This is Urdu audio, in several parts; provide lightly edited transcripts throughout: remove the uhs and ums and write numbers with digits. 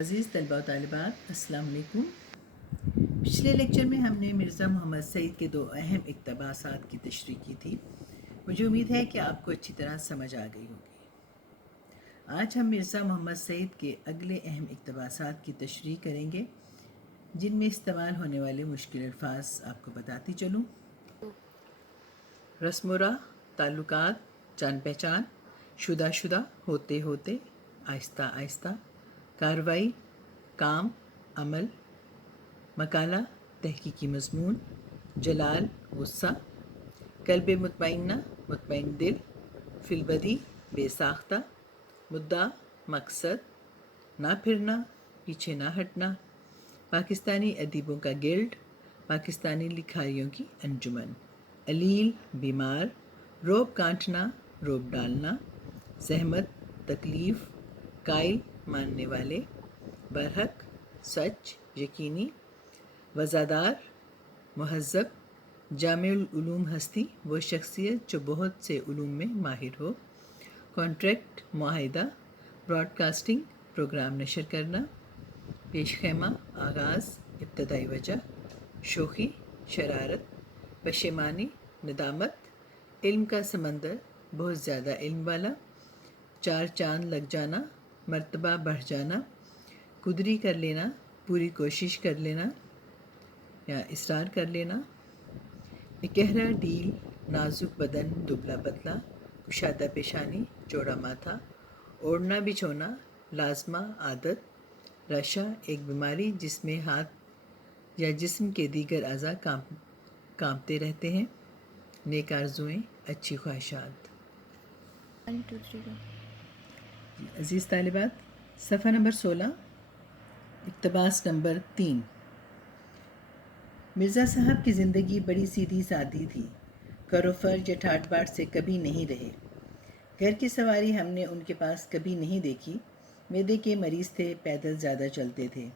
عزیز طلباء و طالبات، السلام علیکم۔ پچھلے لیکچر میں ہم نے مرزا محمد سعید کے 2 اہم اقتباسات کی تشریح کی تھی۔ مجھے امید ہے کہ آپ کو اچھی طرح سمجھ آ گئی ہوگی۔ آج ہم مرزا محمد سعید کے اگلے اہم اقتباسات کی تشریح کریں گے، جن میں استعمال ہونے والے مشکل الفاظ آپ کو بتاتی چلوں۔ رسم و راہ، تعلقات، جان پہچان، شدہ ہوتے ہوتے، آہستہ آہستہ، کارروائی، کام، عمل، مقالہ، تحقیقی مضمون، جلال، غصہ، قلب مطمئنہ، مطمئن دل، فی البدی، بے ساختہ، مدعا، مقصد، نہ پھرنا، پیچھے نہ ہٹنا، پاکستانی ادیبوں کا گلڈ، پاکستانی لکھاریوں کی انجمن، علیل، بیمار، روب کانٹنا، روب ڈالنا، زحمت، تکلیف، قائل، ماننے والے، برحق، سچ، یقینی، وزادار، مہذب، جامع العلوم ہستی، وہ شخصیت جو بہت سے علوم میں ماہر ہو، کانٹریکٹ، معاہدہ، براڈ کاسٹنگ، پروگرام نشر کرنا، پیش خیمہ، آغاز، ابتدائی وجہ، شوخی، شرارت، پشیمانی، ندامت، علم کا سمندر، بہت زیادہ علم والا، 4 چاند لگ جانا، مرتبہ بڑھ جانا، قدری کر لینا، پوری کوشش کر لینا یا اصرار کر لینا، اکہرا ڈیل، نازک بدن، دبلا پتلا، کشادہ پیشانی، چوڑا ماتھا، اوڑھنا بچھونا، لازمہ، عادت، رشا، ایک بیماری جس میں ہاتھ یا جسم کے دیگر اعضاء کانپتے رہتے ہیں، نیک آرزوئیں، اچھی خواہشات۔ 1 2 3 go. عزیز طالبات، صفحہ نمبر 16، اقتباس نمبر 3۔ مرزا صاحب کی زندگی بڑی سیدھی سادی تھی، کر و فرج یا ٹھاٹ باٹ سے کبھی نہیں رہے۔ گھر کی سواری ہم نے ان کے پاس کبھی نہیں دیکھی۔ معدے کے مریض تھے، پیدل زیادہ چلتے تھے،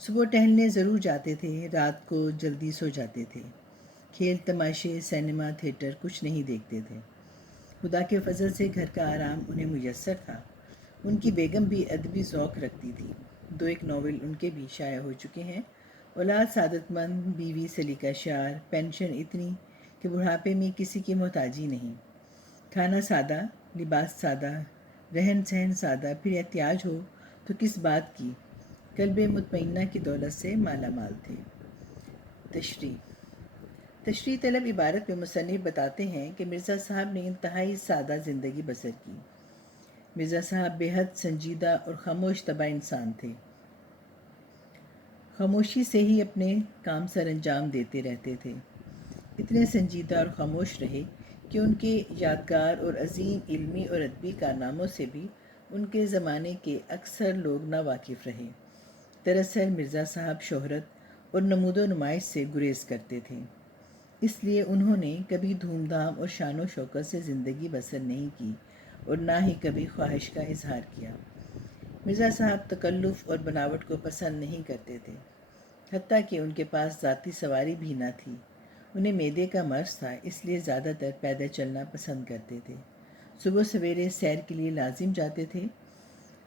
صبح ٹہلنے ضرور جاتے تھے، رات کو جلدی سو جاتے تھے، کھیل تماشے، سینما، تھیٹر کچھ نہیں دیکھتے تھے۔ خدا کے فضل سے گھر کا آرام انہیں میسر تھا۔ ان کی بیگم بھی ادبی ذوق رکھتی تھی، 2 ناول ان کے بھی شائع ہو چکے ہیں۔ اولاد سعادت مند، بیوی سلیقہ شعر، پینشن اتنی کہ بڑھاپے میں کسی کی محتاجی نہیں، کھانا سادہ، لباس سادہ، رہن سہن سادہ، پھر احتیاج ہو تو کس بات کی، قلب مطمئنہ کی دولت سے مالا مال تھے۔ تشریح طلب عبارت میں مصنف بتاتے ہیں کہ مرزا صاحب نے انتہائی سادہ زندگی بسر کی۔ مرزا صاحب بے حد سنجیدہ اور خاموش طبع انسان تھے، خاموشی سے ہی اپنے کام سر انجام دیتے رہتے تھے۔ اتنے سنجیدہ اور خاموش رہے کہ ان کے یادگار اور عظیم علمی اور ادبی کارناموں سے بھی ان کے زمانے کے اکثر لوگ ناواقف رہے۔ دراصل مرزا صاحب شہرت اور نمود و نمائش سے گریز کرتے تھے، اس لیے انہوں نے کبھی دھوم دھام اور شان و شوکت سے زندگی بسر نہیں کی اور نہ ہی کبھی خواہش کا اظہار کیا۔ مرزا صاحب تکلف اور بناوٹ کو پسند نہیں کرتے تھے، حتیٰ کہ ان کے پاس ذاتی سواری بھی نہ تھی۔ انہیں معدے کا مرض تھا، اس لیے زیادہ تر پیدل چلنا پسند کرتے تھے۔ صبح سویرے سیر کے لیے لازم جاتے تھے،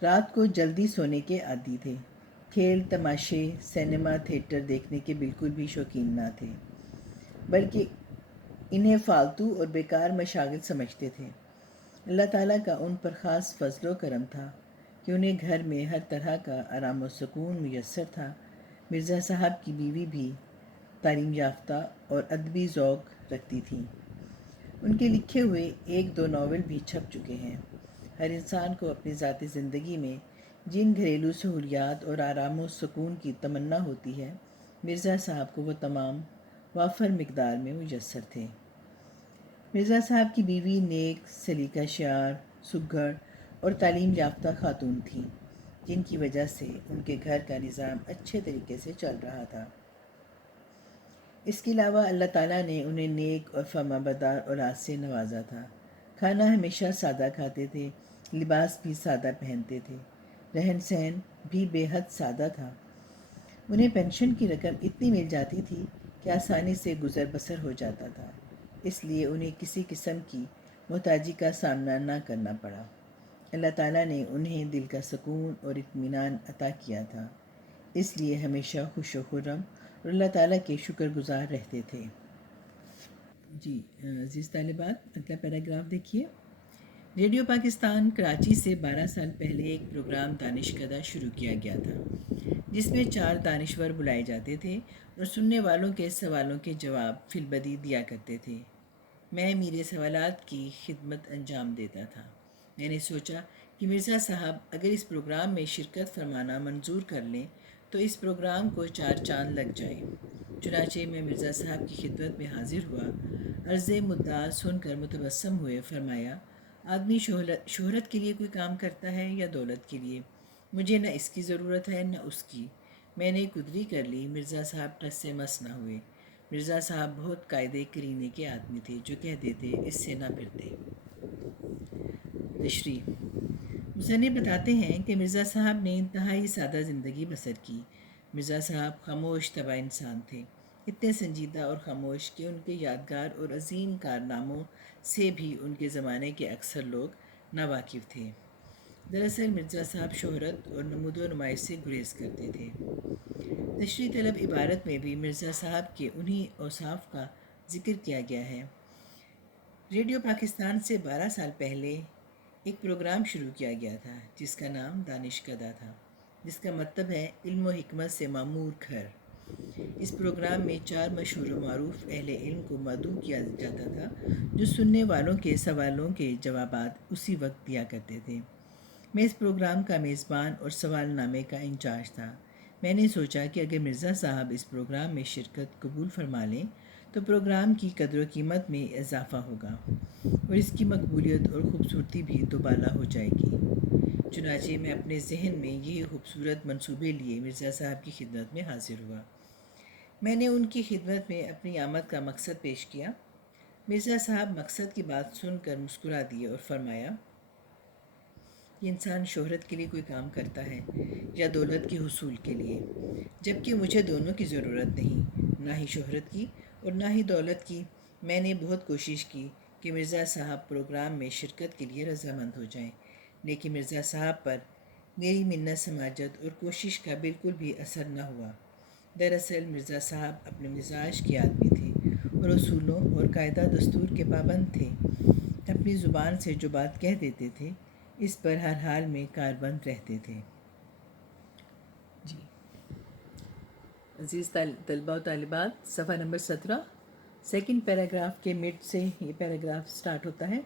رات کو جلدی سونے کے عادی تھے، کھیل تماشے، سینما، تھیٹر دیکھنے کے بالکل بھی شوقین نہ تھے، بلکہ انہیں فالتو اور بیکار مشاغل سمجھتے تھے۔ اللہ تعالیٰ کا ان پر خاص فضل و کرم تھا کہ انہیں گھر میں ہر طرح کا آرام و سکون میسر تھا۔ مرزا صاحب کی بیوی بھی تعلیم یافتہ اور ادبی ذوق رکھتی تھیں۔ ان کے لکھے ہوئے 1-2 ناول بھی چھپ چکے ہیں۔ ہر انسان کو اپنی ذاتی زندگی میں جن گھریلو سہولیات اور آرام و سکون کی تمنا ہوتی ہے، مرزا صاحب کو وہ تمام وافر مقدار میں میسر تھے۔ مرزا صاحب کی بیوی نیک، سلیقہ شعر، سگھڑ اور تعلیم یافتہ خاتون تھیں، جن کی وجہ سے ان کے گھر کا نظام اچھے طریقے سے چل رہا تھا۔ اس کے علاوہ اللہ تعالیٰ نے انہیں نیک اور فرما بردار اولاد سے نوازا تھا۔ کھانا ہمیشہ سادہ کھاتے تھے، لباس بھی سادہ پہنتے تھے، رہن سہن بھی بے حد سادہ تھا۔ انہیں پینشن کی رقم اتنی مل جاتی تھی کہ آسانی سے گزر بسر ہو جاتا تھا، اس لیے انہیں کسی قسم کی محتاجی کا سامنا نہ کرنا پڑا۔ اللہ تعالیٰ نے انہیں دل کا سکون اور اطمینان عطا کیا تھا، اس لیے ہمیشہ خوش و خرم اور اللہ تعالیٰ کے شکر گزار رہتے تھے۔ جی عزیز طالبات، اگلا پیراگراف دیکھیے۔ ریڈیو پاکستان کراچی سے 12 سال پہلے ایک پروگرام دانش کدہ شروع کیا گیا تھا، جس میں 4 دانشور بلائے جاتے تھے اور سننے والوں کے سوالوں کے جواب فی البدی دیا کرتے تھے۔ میں میرے سوالات کی خدمت انجام دیتا تھا۔ میں نے سوچا کہ مرزا صاحب اگر اس پروگرام میں شرکت فرمانا منظور کر لیں تو اس پروگرام کو 4 چاند لگ جائیں۔ چنانچہ میں مرزا صاحب کی خدمت میں حاضر ہوا۔ عرض مدعا سن کر متبسم ہوئے فرمایا، آدمی شہرت کے لیے کوئی کام کرتا ہے یا دولت کے لیے؟ مجھے نہ اس کی ضرورت ہے نہ اس کی۔ میں نے قدری کر لی۔ مرزا صاحب ٹس سے مس نہ ہوئے۔ مرزا صاحب بہت قاعدے کرینے کے آدمی تھے، جو کہتے تھے اس سے نہ پھرتے۔ تشریح۔ مصنف بتاتے ہیں کہ مرزا صاحب نے انتہائی سادہ زندگی بسر کی۔ مرزا صاحب خاموش طبع انسان تھے، اتنے سنجیدہ اور خاموش کہ ان کے یادگار اور عظیم کارناموں سے بھی ان کے زمانے کے اکثر لوگ ناواقف تھے۔ دراصل مرزا صاحب شہرت اور نمود و نمائش سے گریز کرتے تھے۔ تشریح طلب عبارت میں بھی مرزا صاحب کے انہی اوصاف کا ذکر کیا گیا ہے۔ ریڈیو پاکستان سے 12 سال پہلے ایک پروگرام شروع کیا گیا تھا جس کا نام دانش کدہ تھا، جس کا مطلب ہے علم و حکمت سے معمور گھر۔ اس پروگرام میں 4 مشہور و معروف اہل علم کو مدعو کیا جاتا تھا، جو سننے والوں کے سوالوں کے جوابات اسی وقت دیا کرتے تھے۔ میں اس پروگرام کا میزبان اور سوال نامے کا انچارج تھا۔ میں نے سوچا کہ اگر مرزا صاحب اس پروگرام میں شرکت قبول فرما لیں تو پروگرام کی قدر و قیمت میں اضافہ ہوگا اور اس کی مقبولیت اور خوبصورتی بھی دوبالا ہو جائے گی۔ چنانچہ میں اپنے ذہن میں یہی خوبصورت منصوبے لیے مرزا صاحب کی خدمت میں حاضر ہوا۔ میں نے ان کی خدمت میں اپنی آمد کا مقصد پیش کیا۔ مرزا صاحب مقصد کی بات سن کر مسکرا دیے اور فرمایا، یہ انسان شہرت کے لیے کوئی کام کرتا ہے یا دولت کے حصول کے لیے، جبکہ مجھے دونوں کی ضرورت نہیں، نہ ہی شہرت کی اور نہ ہی دولت کی۔ میں نے بہت کوشش کی کہ مرزا صاحب پروگرام میں شرکت کے لیے رضامند ہو جائیں، لیکن مرزا صاحب پر میری منت سماجت اور کوشش کا بالکل بھی اثر نہ ہوا۔ دراصل مرزا صاحب اپنے مزاج کے آدمی تھے اور اصولوں اور قاعدہ دستور کے پابند تھے۔ اپنی زبان سے جو بات کہہ دیتے تھے اس پر ہر حال میں کاربند رہتے تھے۔ جی عزیز طلبہ و طالبات، صفحہ نمبر 17 سیکنڈ پیراگراف کے مڈ سے یہ پیراگراف سٹارٹ ہوتا ہے۔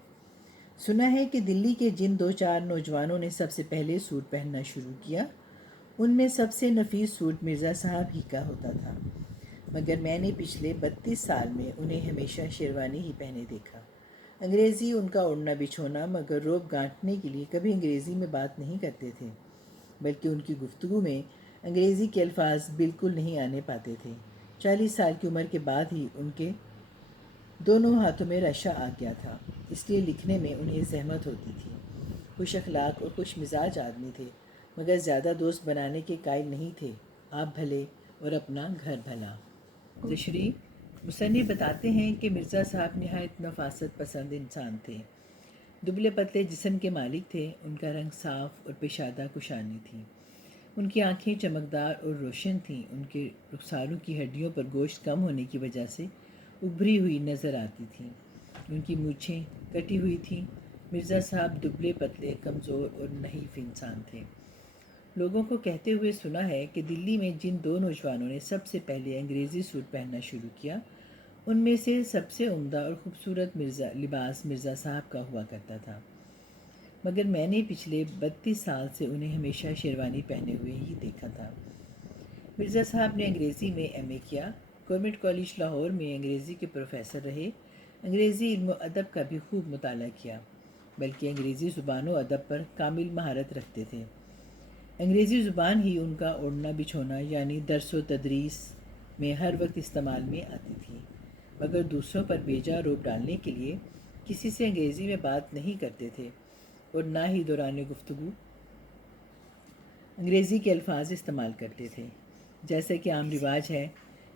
سنا ہے کہ دلی کے جن 2-4 نوجوانوں نے سب سے پہلے سوٹ پہننا شروع کیا، ان میں سب سے نفیس سوٹ مرزا صاحب ہی کا ہوتا تھا، مگر میں نے پچھلے 32 سال میں انہیں ہمیشہ شیروانی ہی پہنے دیکھا۔ انگریزی ان کا اوڑھنا بچھونا، مگر روب گانٹنے کے لیے کبھی انگریزی میں بات نہیں کرتے تھے، بلکہ ان کی گفتگو میں انگریزی کے الفاظ بالکل نہیں آنے پاتے تھے۔ 40 سال کی عمر کے بعد ہی ان کے دونوں ہاتھوں میں رشا آ گیا تھا، اس لیے لکھنے میں انہیں زحمت ہوتی تھی۔ خوش اخلاق اور خوش مزاج آدمی تھے، مگر زیادہ دوست بنانے کے قائل نہیں تھے۔ آپ بھلے اور اپنا گھر بھلا۔ تشریح۔ مصنف بتاتے ہیں کہ مرزا صاحب نہایت نفاست پسند انسان تھے، دبلے پتلے جسم کے مالک تھے۔ ان کا رنگ صاف اور پیشادہ کشانی تھی، ان کی آنکھیں چمکدار اور روشن تھیں۔ ان کے رخساروں کی ہڈیوں پر گوشت کم ہونے کی وجہ سے ابھری ہوئی نظر آتی تھیں، ان کی مونچھیں کٹی ہوئی تھیں۔ مرزا صاحب دبلے پتلے، کمزور اور نحیف انسان تھے۔ لوگوں کو کہتے ہوئے سنا ہے کہ دلی میں جن 2 نوجوانوں نے سب سے پہلے انگریزی سوٹ پہننا شروع کیا، ان میں سے سب سے عمدہ اور خوبصورت لباس مرزا صاحب کا ہوا کرتا تھا، مگر میں نے پچھلے 32 سال سے انہیں ہمیشہ شیروانی پہنے ہوئے ہی دیکھا تھا۔ مرزا صاحب نے انگریزی میں ایم اے کیا، گورنمنٹ کالج لاہور میں انگریزی کے پروفیسر رہے۔ انگریزی علم و ادب کا بھی خوب مطالعہ کیا، بلکہ انگریزی زبان و ادب پر کامل مہارت رکھتے تھے۔ انگریزی زبان ہی ان کا اوڑھنا بچھونا یعنی درس و تدریس میں ہر وقت استعمال میں آتی تھی، مگر دوسروں پر بیجا روب ڈالنے کے لیے کسی سے انگریزی میں بات نہیں کرتے تھے اور نہ ہی دوران گفتگو انگریزی کے الفاظ استعمال کرتے تھے۔ جیسا کہ عام رواج ہے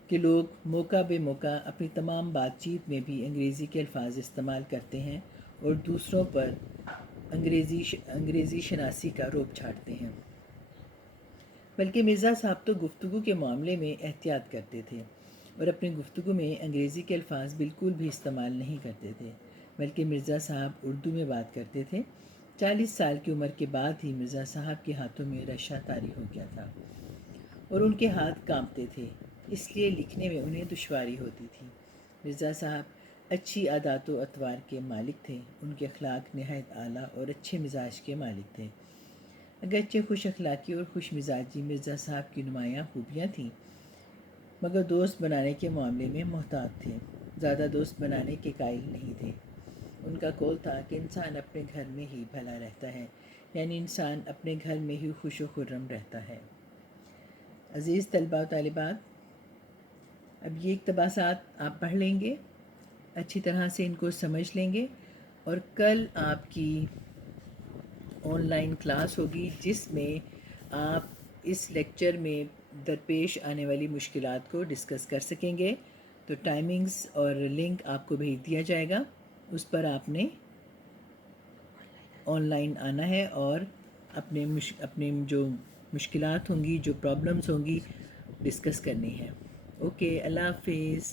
کہ لوگ موقع بے موقع اپنی تمام بات چیت میں بھی انگریزی کے الفاظ استعمال کرتے ہیں اور دوسروں پر انگریزی شناسی کا روپ چھاٹتے ہیں، بلکہ مرزا صاحب تو گفتگو کے معاملے میں احتیاط کرتے تھے اور اپنی گفتگو میں انگریزی کے الفاظ بالکل بھی استعمال نہیں کرتے تھے، بلکہ مرزا صاحب اردو میں بات کرتے تھے۔ 40 سال کی عمر کے بعد ہی مرزا صاحب کے ہاتھوں میں رشا طاری ہو گیا تھا اور ان کے ہاتھ کانپتے تھے، اس لیے لکھنے میں انہیں دشواری ہوتی تھی۔ مرزا صاحب اچھی عادات و اطوار کے مالک تھے، ان کے اخلاق نہایت اعلیٰ اور اچھے مزاج کے مالک تھے۔ اگرچہ خوش اخلاقی اور خوش مزاجی مرزا صاحب کی نمایاں خوبیاں تھیں، مگر دوست بنانے کے معاملے میں محتاط تھے، زیادہ دوست بنانے کے قائل نہیں تھے۔ ان کا قول تھا کہ انسان اپنے گھر میں ہی بھلا رہتا ہے، یعنی انسان اپنے گھر میں ہی خوش و خرم رہتا ہے۔ عزیز طلباء و طالبات، اب یہ اقتباسات آپ پڑھ لیں گے، اچھی طرح سے ان کو سمجھ لیں گے، اور کل آپ کی آن لائن کلاس ہوگی جس میں آپ اس لیکچر میں درپیش آنے والی مشکلات کو ڈسکس کر سکیں گے۔ تو ٹائمنگز اور لنک آپ کو بھیج دیا جائے گا، اس پر آپ نے آن لائن آنا ہے اور اپنے جو مشکلات ہوں گی، جو پرابلمس ہوں گی، ڈسکس کرنی ہے۔ اوکے، اللہ حافظ۔